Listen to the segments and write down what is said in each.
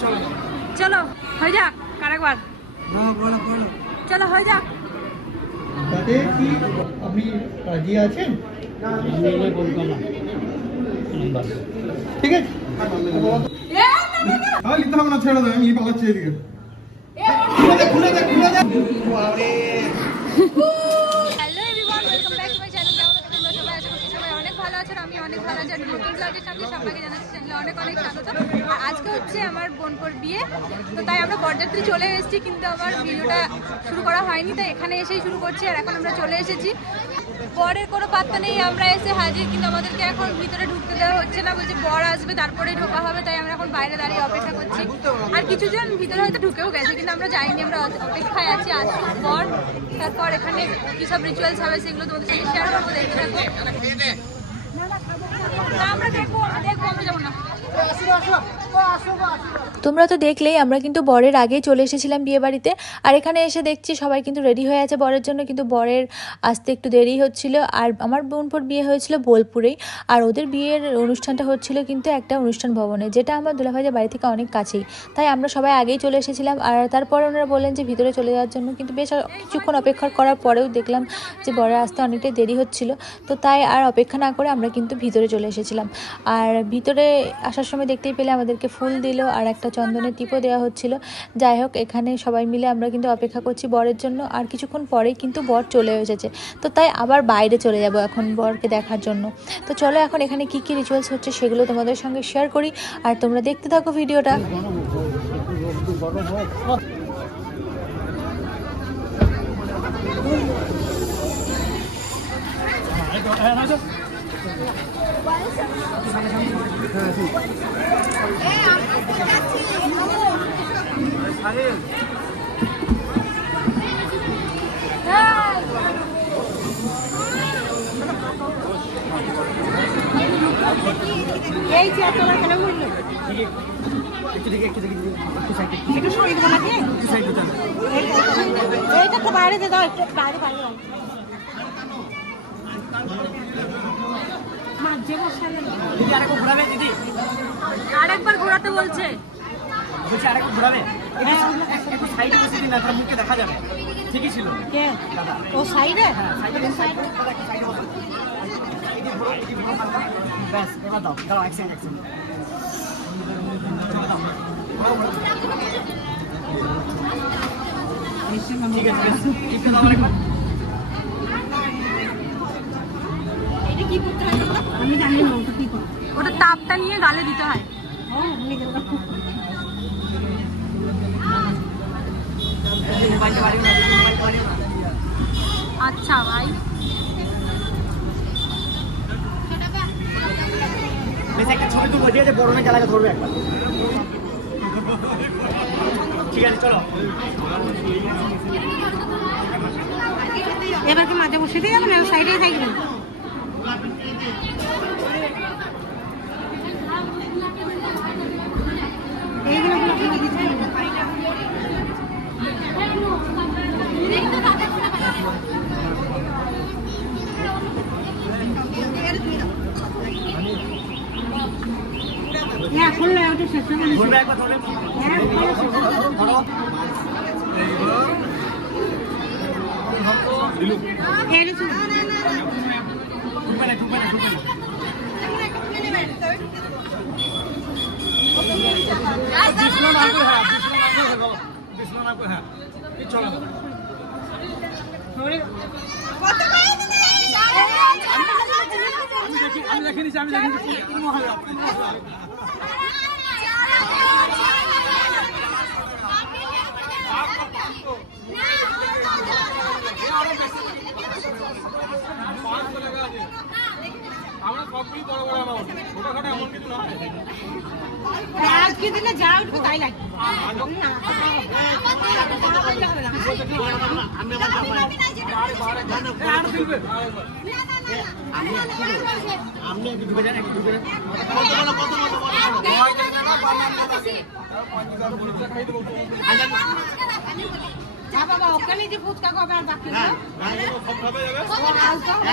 চলো চলো হয়ে যাক আরেকবার চলো হয়ে যাক। তাতে কি আপনি রাজি আছেন? ঠিক আছে। আর লিখতে হবে না ছেড়ে দেয় আমি পালাচ্ছি এদিকে। Hello everyone welcome back to my channel কেমন আছো তোমরা সবাই আশা করছি সবাই অনেক ভালো আছো আর আছি আর নতুন ব্লগের সামনে সবাইকে জানাচ্ছি অনেক অনেক স্বাগত। আর আজকে হচ্ছে আমার বোনপোর বিয়ে তো তাই আমরা বরযাত্রী চলে এসেছি কিন্তু আমার ভিডিওটা শুরু করা হয়নি তাই এখানে এসেই শুরু করছি আর এখন আমরা চলে এসেছি। বরের কোনো পাত্তা নেই আমরা এসে হাজির কিন্তু আমাদেরকে এখন ভিতরে ঢুকতে দেওয়া হচ্ছে না বলছে বর আসবে তারপরেই ঢোকা হবে তাই আমরা এখন বাইরে দাঁড়িয়ে অপেক্ষা করছি। আর কিছুজন ভিতরে হয়তো ঢুকেও গেছে কিন্তু আমরা যাইনি আমরা অপেক্ষায় আছি আসুন বর তারপর এখানে কী রিচুয়ালস হবে সেগুলো তোমাদের সাথে শেয়ার করব দেখতে থাকো। না, আমরা দেখব দেখব আমরা যাব না। তোমরা তো দেখলেই, আমরা কিন্তু বরের আগেই চলে এসেছিলাম বিয়ে বাড়িতে আর এখানে এসে দেখছি সবাই কিন্তু রেডি হয়ে আছে বরের জন্য, কিন্তু বরের আসতে একটু দেরি হচ্ছিল, আর আমার বোনপুর বিয়ে হয়েছিল বোলপুরেই, আর ওদের বিয়ের অনুষ্ঠানটা হচ্ছিল কিন্তু একটা অনুষ্ঠান ভবনে, যেটা আমার দুলাভাইদের বাড়ি থেকে অনেক কাছেই, তাই আমরা সবাই আগেই চলে এসেছিলাম, আর তারপরে ওনারা বললেন যে ভিতরে চলে যাওয়ার জন্য, কিন্তু বেশ কিছুক্ষণ অপেক্ষা করার পরেও দেখলাম যে বরের আসতে অনেকটাই দেরি হচ্ছিল, তো তাই আর অপেক্ষা না করে আমরা কিন্তু ভিতরে চলে এসেছিলাম, আর ভিতরে আসার সময় দেখতেই পেলে আমাদেরকে ফুল দিল আর একটা চন্দনের টিপও দেওয়া হচ্ছিল। যাই হোক, এখানে সবাই মিলে আমরা কিন্তু অপেক্ষা করছি বরের জন্য। আর কিছুক্ষণ পরেই কিন্তু বর চলে এসেছে। তো তাই আবার বাইরে চলে যাব এখন বরকে দেখার জন্য। তো চলো এখন এখানে কি কি রিচুয়ালস হচ্ছে সেগুলো তোমাদের সঙ্গে শেয়ার করি। আর তোমরা দেখতে থাকো ভিডিওটা। এই চেয়ার তোমার কেন বলল একটু দিকে একটু দিকে একটু সাইড একটু সরিয়ে দেবো নাকি একটু সাইড এইটা তো বাইরে দাও একটু বাইরে বাইরে দাও। মাঝে বসালে দিদি আরেকবার ঘোরাবে দিদি আরেকবার ঘোরাতে বলছে। বলছি আরেকবার ঘোরাবে? একটু সাইডে বসে দিন না মুখে দেখা যাবে। ঠিকই ছিল। কে? ও সাইডে সাইডে সাইডে। ব্যাস এবার দাও দাঁড়াও এক সেকেন্ড এক সেকেন্ড ঠিক আছে বেশ একটু দাও আরেকবার এটা কি করতে হয় আমি জানি না ওটা কি করে। ওটা তাপটা নিয়ে গালে দিতে হয়। না আচ্ছা ভাই। ছবি তুলবো ঠিক আছে? বড় মেয়ে ধরবে একবার। ঠিক আছে চলো। এবার কি মাঝে বসে দিয়ে যাবে না সাইডেই থাকবে এইগুলো না খুললে ওটা শেষ হবে না ধরবে একবার ধরবে হ্যাঁ খুলে শেষ হবে না। ধরো এই রে শুনো। ঢুকবে না ঢুকবে না ঢুকবে না বিষ্ণু নাম করে হ্যাঁ বিষ্ণু নাম করে বলো বিষ্ণু নাম করে হ্যাঁ এই চলো আমি দেখি আমি দেখে নিচ্ছি আমি দেখে নিচ্ছি কোনো হয় না। আমরা সবগুলি বড় বড় অ্যামাউন্ট ছোটখাটো এমন কিছু নয় আজকে দিনে যা উঠবে তাই লাগবে। হ্যাঁ বাবা ওখানে যে ফুচকা খাবে আর বাকি না সব খাবে যাবে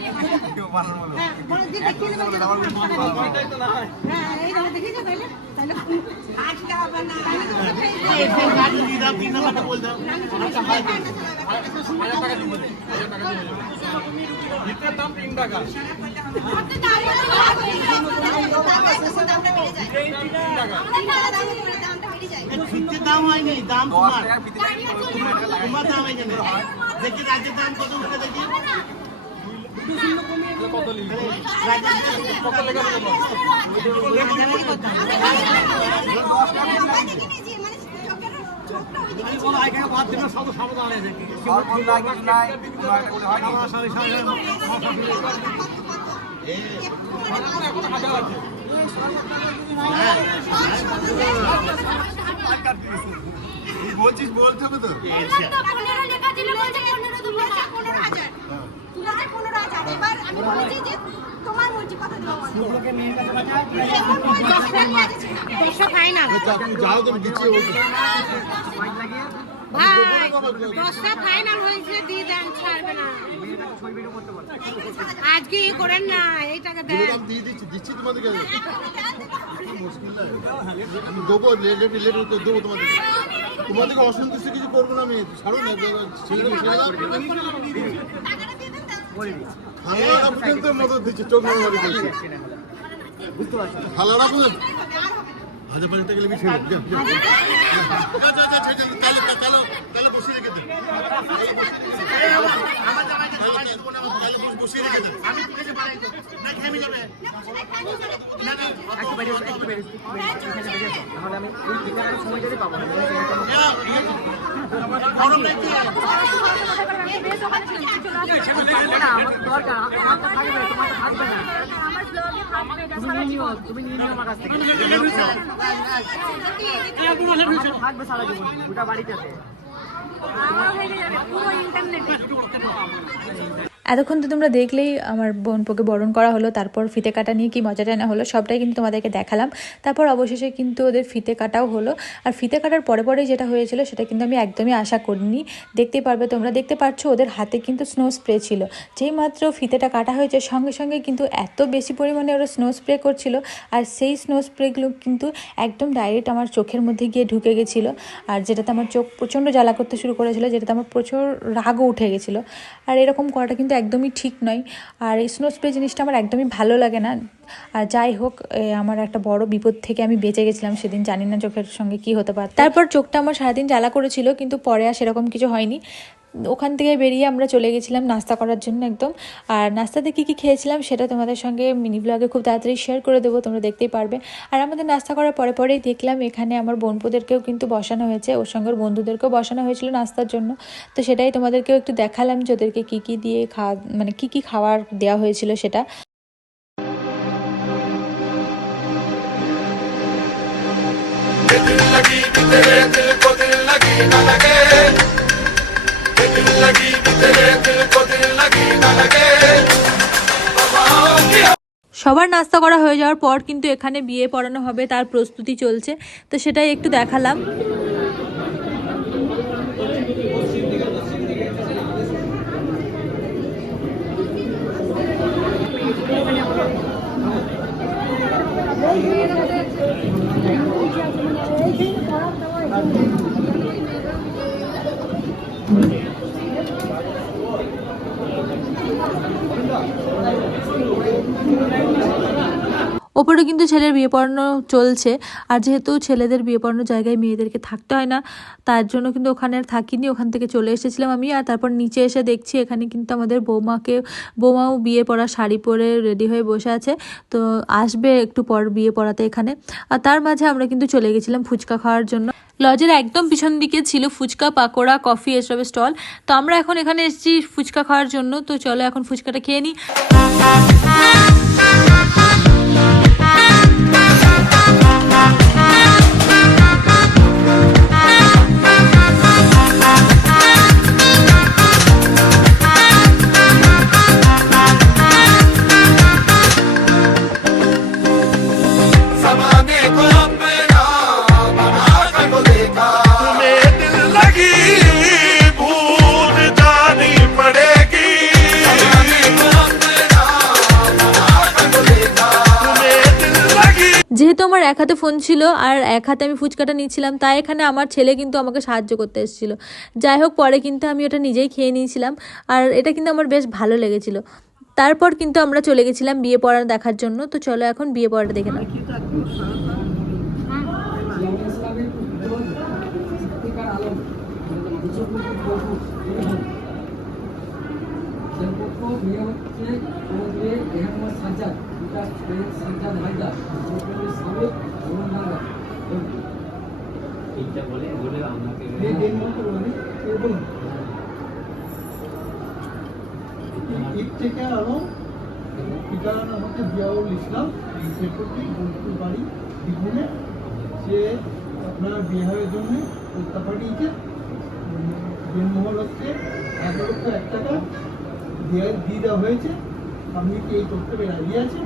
হ্যাঁ হ্যাঁ দাম হয়নি দাম তোমার তোমার দাম এখানে দেখি রাজ্যের দাম কত উঠে দেখি কত লিখবে রাজ্যের কত লেখা দেবো এখানে বাদ দেবে সব সাবধান আছে আমার সাড়ে সাড়ে এখন হাজার। আছে বলছিস বলতে হবে তো দশটা ফাইনাল তুমি যাও তুমি দিচ্ছি বলছি ভাই দশটা ফাইনাল হয়েছে দিয়ে দেন ছাড়বে না আজকে ই করেন না এই টাকা দেন দিয়ে দিচ্ছি দিচ্ছি তোমাদেরকে মুশকিল আমি দেবো লেট লেট দেবো তোমাদেরকে তোমাদেরকে অসন্তুষ্ট কিছু করব না আমি ছাড়ো না হালারা পর্যন্ত মদত দিচ্ছে চোখ মারি বলছে হালারা পর্যন্ত হাজার পাঁচ টাকা লেগে ছেড়ে দাও, যাও, যাও। আচ্ছা, আচ্ছা, আচ্ছা, আচ্ছা, তাহলে তাহলে তাহলে বসিয়ে রেখে দেন তাহলে তাহলে বসিয়ে রেখে দেন আমি তোকে বাড়াই দেবো না ঘেমে যাবে না না একটু বেরিয়ে বাড়িতে লাগছে এতক্ষণ তো তোমরা দেখলেই আমার বোনপোকে বরণ করা হলো, তারপর ফিতে কাটা নিয়ে কি মজা টানা হলো, সবটাই কিন্তু তোমাদেরকে দেখালাম। তারপর অবশেষে কিন্তু ওদের ফিতে কাটাও হলো। আর ফিতে কাটার পরে পরে যেটা হয়েছিল, সেটা কিন্তু আমি একদমই আশা করিনি। দেখতে পারবে তোমরা, দেখতে পাচ্ছ ওদের হাতে কিন্তু স্নো স্প্রে ছিল। যেই মাত্র ফিতেটা কাটা হয়েছে, সঙ্গে সঙ্গে কিন্তু এত বেশি পরিমাণে ওরা স্নো স্প্রে করছিল। আর সেই স্নো স্প্রেগুলো কিন্তু একদম ডাইরেক্ট আমার চোখের মধ্যে গিয়ে ঢুকে গেছিল। আর যেটাতে আমার চোখ প্রচণ্ড জ্বালা করতে শুরু করেছিল, যেটাতে আমার প্রচুর রাগও উঠে গেছিল। আর এরকম করাটা কিন্তু একদমই ঠিক নয়। আর স্নো স্প্রে জিনিসটা আমার একদমই ভালো লাগে না। আর যাই হোক আমার একটা বড় বিপদ থেকে আমি বেঁচে গেছিলাম সেদিন, জানি না চোখের সঙ্গে কি হতে পারত। তারপর চোখটা আমার সারাদিন জ্বালা করেছিল, কিন্তু পরে আর সেরকম কিছু হয়নি। ওখান থেকে বেরিয়ে আমরা চলে গেছিলাম নাস্তা করার জন্য একদম। আর নাস্তাতে কী কী খেয়েছিলাম সেটা তোমাদের সঙ্গে মিনি ব্লগে খুব তাড়াতাড়ি শেয়ার করে দেবো, তোমরা দেখতেই পারবে। আর আমাদের নাস্তা করার পরে পরেই দেখলাম এখানে আমার বোনপুদেরকেও কিন্তু বসানো হয়েছে, ওর সঙ্গে বন্ধুদেরকেও বসানো হয়েছিল নাস্তার জন্য। তো সেটাই তোমাদেরকেও একটু দেখালাম যে ওদেরকে কী কী দিয়ে খাওয়া মানে কী কী খাবার দেওয়া হয়েছিল সেটা। সবার নাস্তা করা হয়ে যাওয়ার পর কিন্তু এখানে বিয়ে পড়ানো হবে, তার প্রস্তুতি চলছে। তো সেটাই একটু দেখালাম। ওপরে কিন্তু ছেলের বিয়ে পড়ানো চলছে। আর যেহেতু ছেলেদের বিয়ে পড়ানোর জায়গায় মেয়েদেরকে থাকতে হয় না, তার জন্য কিন্তু ওখানে আর থাকিনি। ওখান থেকে চলে এসেছিলাম আমি আর তারপর নিচে এসে দেখছি এখানে কিন্তু আমাদের বৌমাকে, বৌমাও বিয়ে পড়া শাড়ি পরে রেডি হয়ে বসে আছে। তো আসবে একটু পর বিয়ে পড়াতে এখানে। আর তার মাঝে আমরা কিন্তু চলে গেছিলাম ফুচকা খাওয়ার জন্য। লজের একদম পিছন দিকে ছিল ফুচকা, পাকোড়া, কফি, এসবের স্টল। তো আমরা এখন এখানে এসেছি ফুচকা খাওয়ার জন্য। তো চলো এখন ফুচকাটা খেয়ে নিই এক হাতে ফোন ছিল আর এক হাতে আমি ফুচকাটা নিয়েছিলাম তাই এখানে আমার ছেলে কিন্তু আমাকে সাহায্য করতে এসেছিল। যাই হোক, পরে কিন্তু আমি ওটা নিজেই খেয়ে নিয়েছিলাম। আর এটা কিন্তু আমার বেশ ভালো লেগেছিল। তারপর কিন্তু আমরা চলে গেছিলাম বিয়ে পড়া দেখার জন্য। তো চলো এখন বিয়ে পড়াটা দেখে নাও। ঈদ থেকে আরও পিতা নাম হচ্ছে জিয়াউল ইসলাম সেক্রেটারি বোলপুর বাড়ি বীরভূমে সে আপনার বিবাহের জন্য প্রস্তাব পাঠিয়েছে জন্মহল হচ্ছে এক লক্ষ এক টাকা দিয়ে দেওয়া হয়েছে। আপনি কি এই করতে রাজি আছেন?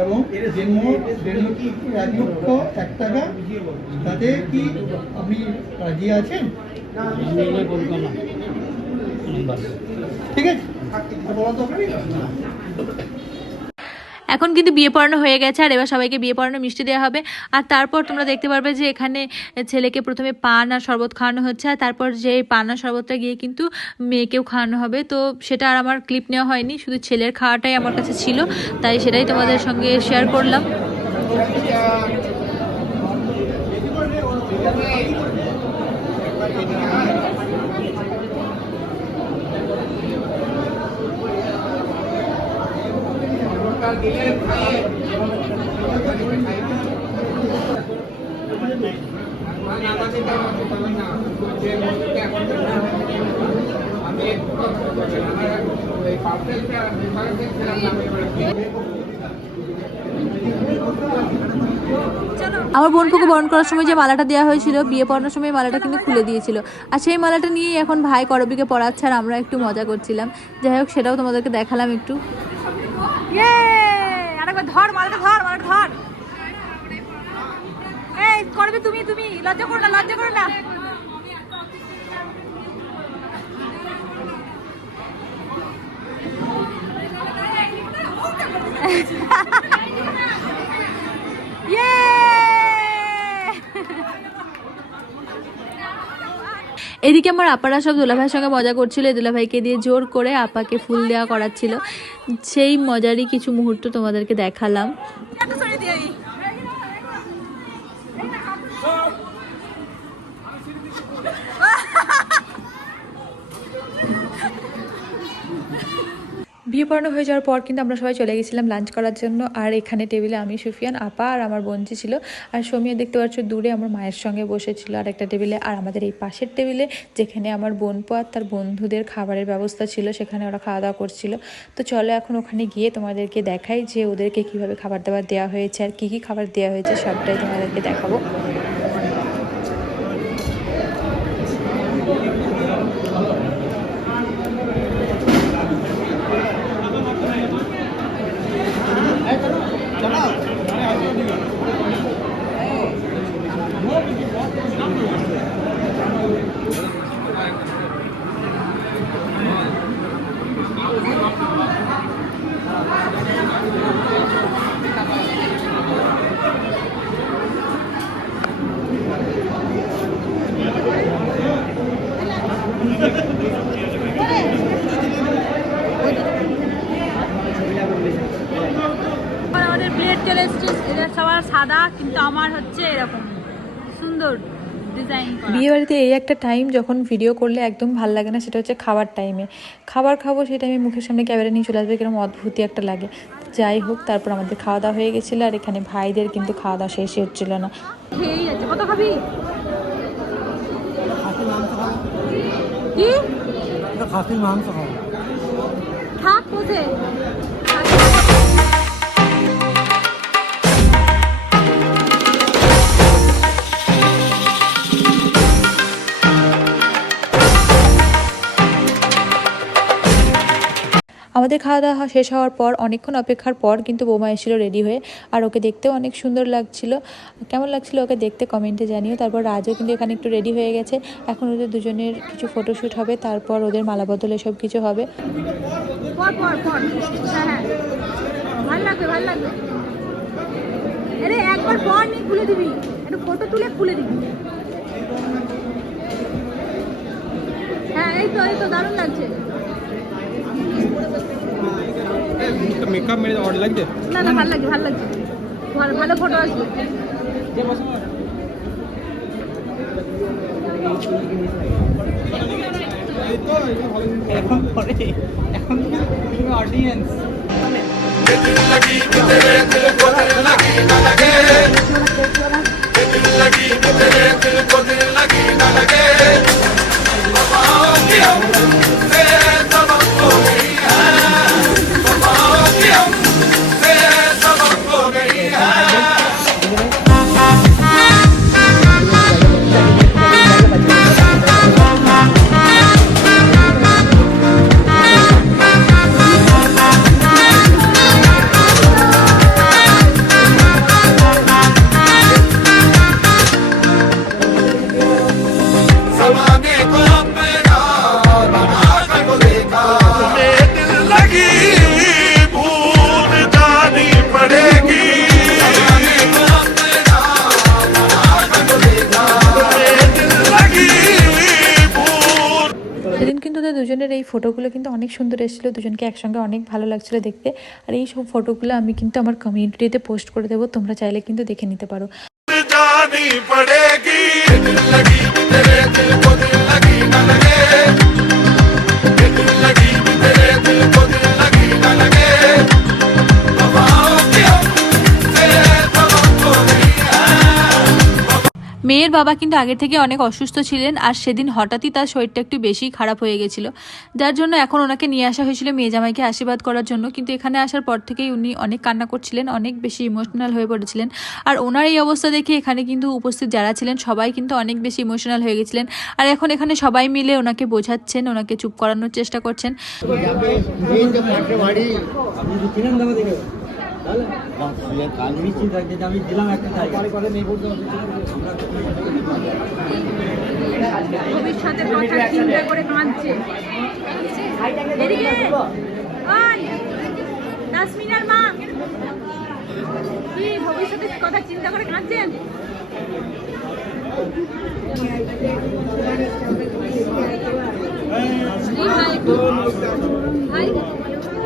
এবং জন্ম জন্ম কি এক লক্ষ এক টাকা তাতে কি আপনি রাজি আছেন? ঠিক আছে? বলা দরকার? এখন কিন্তু বিয়ে পড়ানো হয়ে গেছে, আর এবার সবাইকে বিয়ে পড়ানো মিষ্টি দেওয়া হবে। আর তারপর তোমরা দেখতে পারবে যে এখানে ছেলেকে প্রথমে পান আর শরবত খাওয়ানো হচ্ছে, আর তারপর যে পান আর শরবতটা গিয়ে কিন্তু মেয়েকেও খাওয়ানো হবে। তো সেটা আর আমার ক্লিপ নেওয়া হয়নি, শুধু ছেলের খাওয়াটাই আমার কাছে ছিল, তাই সেটাই তোমাদের সঙ্গে শেয়ার করলাম। আমার বোনপুকে বরণ করার সময় যে মালাটা দেওয়া হয়েছিল, বিয়ে পড়ানোর সময় মালাটা কিন্তু খুলে দিয়েছিল। আর সেই মালাটা নিয়েই এখন ভাই করবিকে পড়াচ্ছে আর আমরা একটু মজা করছিলাম। যাই হোক, সেটাও তোমাদেরকে দেখালাম একটু। ইয়ে আরেকবার ধর, মালটা ধর মালটা ধর। এই, করবে তুমি তুমি। লজ্জা করো না, লজ্জা করো না। ইয়ে এদিকে আমার আপারা সব দুলাভাইয়ের সঙ্গে মজা করছিল দুলাভাইকে দিয়ে জোর করে আপাকে ফুল দেওয়া করাচ্ছিল। সেই মজারই কিছু মুহূর্ত তোমাদেরকে দেখালাম একটা সরে দিয়ে দিই। বিয়ে পড়ানো হয়ে যাওয়ার পর কিন্তু আমরা সবাই চলে গেছিলাম লাঞ্চ করার জন্য। আর এখানে টেবিলে আমি, সুফিয়ান, আপা আর আমার বোনজি ছিল। আর সৌমিয়া দেখতে পাচ্ছ দূরে আমার মায়ের সঙ্গে বসেছিল আর একটা টেবিলে আর আমাদের এই পাশের টেবিলে যেখানে আমার বোনপো আর তার বন্ধুদের খাবারের ব্যবস্থা ছিল, সেখানে ওরা খাওয়া দাওয়া করছিল। তো চলো এখন ওখানে গিয়ে তোমাদেরকে দেখাই যে ওদেরকে কীভাবে খাবার দাবার দেওয়া হয়েছে আর কী কী খাবার দেওয়া হয়েছে, সবটাই তোমাদেরকে দেখাবো। সাদা কিন্তু আমার হচ্ছে এরকম সুন্দর ডিজাইন বিয়ে বাড়িতে এই একটা টাইম যখন ভিডিও করলে একদম ভালো লাগে না সেটা হচ্ছে খাবার টাইমে খাবার খাব সেই টাইমে মুখের সামনে ক্যামেরা নিয়ে চলে আসবে কীরকম অদ্ভুতই একটা লাগে। যাই হোক তারপর আমাদের খাওয়া দাওয়া হয়ে গেছিল আর এখানে ভাইদের কিন্তু খাওয়া দাওয়া শেষ হচ্ছিল না। কত খাবি? কি? খাসির মাংস খাব। থাক আমাদের খাওয়া দাওয়া শেষ হওয়ার পর, অনেকক্ষণ অপেক্ষার পর কিন্তু বৌমা এসেছিল রেডি হয়ে। আর ওকে দেখতেও অনেক সুন্দর লাগছিল। কেমন লাগছিল ওকে দেখতে কমেন্টে জানিও। তারপর রাজও কিন্তু এখানে একটু রেডি হয়ে গেছে। এখন ওদের দুজনের কিছু ফটোশ্যুট হবে। তারপর ওদের মালাবদল এসব কিছু হবে হ্যাঁ হ্যাঁ। হ্যাঁ এই তো এই তো, দারুণ লাগছে। মেকআপ মেরে অড লাগছে? না না ভালো লাগছে ভালো লাগছে। ভালো ভালো ফটো আসবে। এখন পরে এখন অডিয়েন্স ফটোগুলো কিন্তু অনেক সুন্দর এসেছিলো দুজনকে একসঙ্গে অনেক ভালো লাগছিলো দেখতে আর এই সব ফটোগুলো আমি কিন্তু আমার কমিউনিটিতে পোস্ট করে দেবো তোমরা চাইলে কিন্তু দেখে নিতে পারো जानी पड़ेगी दिल लगी भी तेरे दिल को दिल लगी न लगे মেয়ের বাবা কিন্তু আগের থেকে অনেক অসুস্থ ছিলেন আর সেদিন হঠাৎই তার শরীরটা একটু বেশি খারাপ হয়ে গেছিল। যার জন্য এখন ওনাকে নিয়ে আসা হয়েছিল মেয়ে জামাইকে আশীর্বাদ করার জন্য। কিন্তু এখানে আসার পর থেকেই উনি অনেক কান্না করছিলেন, অনেক বেশি ইমোশনাল হয়ে পড়েছিলেন। আর ওনার এই অবস্থা দেখে এখানে কিন্তু উপস্থিত যারা ছিলেন, সবাই কিন্তু অনেক বেশি ইমোশনাল হয়ে গেছিলেন। আর এখন এখানে সবাই মিলে ওনাকে বোঝাচ্ছেন, ওনাকে চুপ করানোর চেষ্টা করছেন। আমি দিলাম একটা ভবিষ্যতের কথা চিন্তা করে কাঁদছে। তাসমিনার মা। কি ভবিষ্যতের কথা চিন্তা করে কাঁদছেন?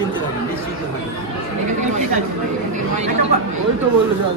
ভাই, দেখালাম, থাকেন, থাকেন। ওই তো বলল চল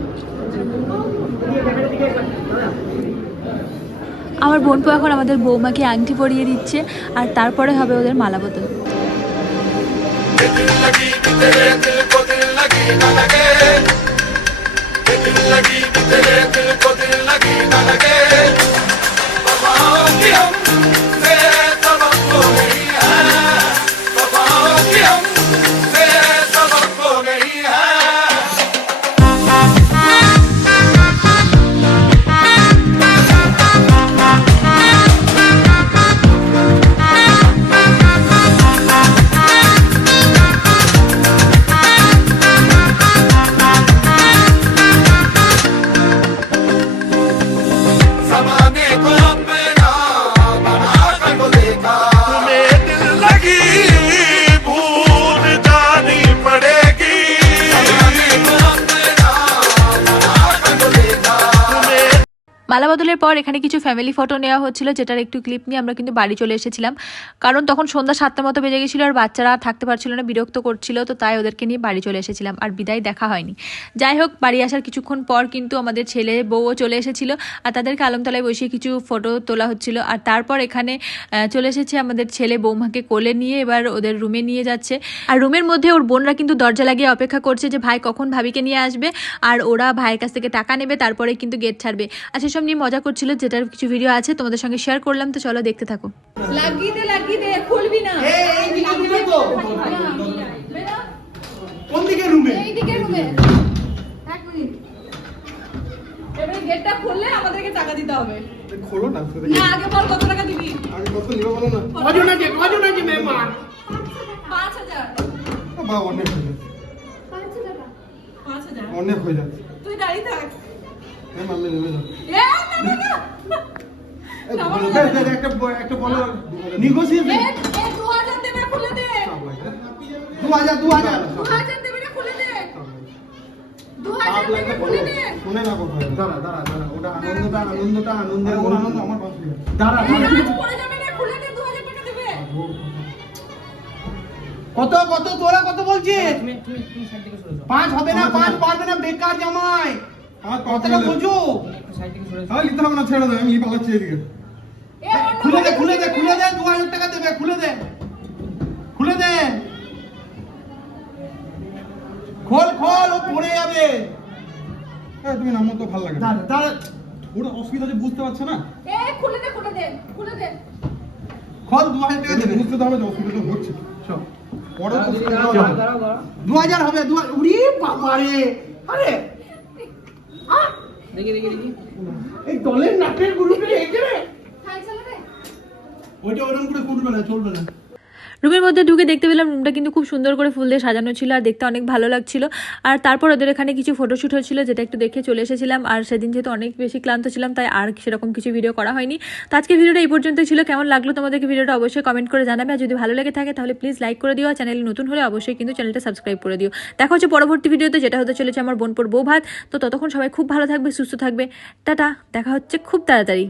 আমার বোনপো এখন আমাদের বৌমাকে আংটি পরিয়ে দিচ্ছে আর তারপরে হবে ওদের মালা বদল दिल लगी कि तेरे दिल को दिल लगी न लगे ये दिल लगी कि तेरे दिल को दिल लगी न लगे वफाओं की हम মালা বদলের পর এখানে কিছু ফ্যামিলি ফটো নেওয়া হচ্ছিল, যেটার একটু ক্লিপ নিয়ে আমরা কিন্তু বাড়ি চলে এসেছিলাম। কারণ তখন সন্ধ্যা সাতটা মতো বেজে গেছিল আর বাচ্চারা থাকতে পারছিল না, বিরক্ত করছিল, তো তাই ওদেরকে নিয়ে বাড়ি চলে এসেছিলাম আর বিদায় দেখা হয়নি। যাই হোক, বাড়ি আসার কিছুক্ষণ পর কিন্তু আমাদের ছেলে বউও চলে এসেছিল আর তাদেরকে আলমতলায় বসিয়ে কিছু ফটো তোলা হচ্ছিল। আর তারপর এখানে চলে এসেছে আমাদের ছেলে বৌমাকে কোলে নিয়ে, এবার ওদের রুমে নিয়ে যাচ্ছে। আর রুমের মধ্যে ওর বোনরা কিন্তু দরজা লাগিয়ে অপেক্ষা করছে যে, ভাই, কখন ভাবিকে নিয়ে আসবে? আর ওরা ভাইয়ের কাছ থেকে টাকা নেবে, তারপরে কিন্তু গেট ছাড়বে। আর সেসব নিয়ে মজা করছিল যেটার কিছু ভিডিও আছে তোমাদের সঙ্গে শেয়ার করলাম তো চলো দেখতে থাকো লাগিয়ে দে লাগিয়ে দে খুলবি না এইদিকে রুমে তো কোন দিকে রুমে এইদিকে রুমে এক মিনিট এবারে গেটটা খুললে আমাদেরকে টাকা দিতে হবে খোলো না না আগে বল কত টাকা দিবি আগে কত নিবে বলো না কজন আছে কজন আছে মেম্বার পাঁচ হাজার অনেক হয়ে যাচ্ছে অনেক হয়ে যাচ্ছে তুই দাঁড়িয়ে থাক মামনি নেমে যাও এ, না, না, না। দেখ, দেখ, একটা একটা বলো নেগোসিয়েশন এ, এ, দু হাজার দেবে খুলে দে। দু হাজার দু হাজার। দু হাজার দেবে না খুলে দে। দু হাজার দেবে খুলে দে। শুনে না কথা দাঁড়া দাঁড়া দাঁড়া ওটা আনন্দটা আনন্দটা আনন্দের ওর আনন্দ আমার পাশে দাঁড়া কাজ যাবে না খুলে দে দু হাজার টাকা দেবে। কত কত তোরা কত বলছিস? পাঁচ হবে না পাঁচ পারবে না বেকার জামাই। কথাটা বুঝো। তাহলে নিতে হবে না ছেড়ে দেবে আমি পালাচ্ছি এদিকে। খুলে দে খুলে দে খুলে দে দু হাজার টাকা দেবে খুলে দে। খুলে দে। খোল খোল ও পড়ে যাবে। হ্যাঁ তুমি নামো তো ভালো লাগে না। অসুবিধা যে বুঝতে পারছে না। এ খুলে দে খুলে দে খুলে দে। খোল দু হাজার টাকা দেবে। বুঝতে হবে যে অসুবিধা হচ্ছে। চল। দু হাজার হবে দু হাজার উড়ি বাবা রে আরে দেখি দেখি দেখি। এই দলের নাটের গ্রুপে এখানে ওইটা ওরকম করে করবে না চলবে না। রুমের মধ্যে ঢুকে দেখতে পেলাম রুমটা কিন্তু খুব সুন্দর করে ফুল দিয়ে সাজানো ছিল আর দেখতে অনেক ভালো লাগছিল। আর তারপর ওদের এখানে কিছু ফটোশ্যুট হচ্ছিল যেটা একটু দেখে চলে এসেছিলাম। আর সেদিন যেহেতু অনেক বেশি ক্লান্ত ছিলাম, তাই আর সেরকম কিছু ভিডিও করা হয়নি। তো আজকে ভিডিওটা এই পর্যন্তই ছিল। কেমন লাগল তোমাদেরকে ভিডিওটা অবশ্যই কমেন্ট করে জানাবে। আর যদি ভালো লেগে থাকে তাহলে প্লিজ লাইক করে দিও। আর চ্যানেলে নতুন হলে অবশ্যই কিন্তু চ্যানেলটা সাবস্ক্রাইব করে দিও। দেখা হচ্ছে পরবর্তী ভিডিওতে, যেটা হতে চলেছে আমার বোনপুর বউ ভাত তো ততক্ষণ সবাই খুব ভালো থাকবে, সুস্থ থাকবে। টাটা, দেখা হচ্ছে খুব তাড়াতাড়ি।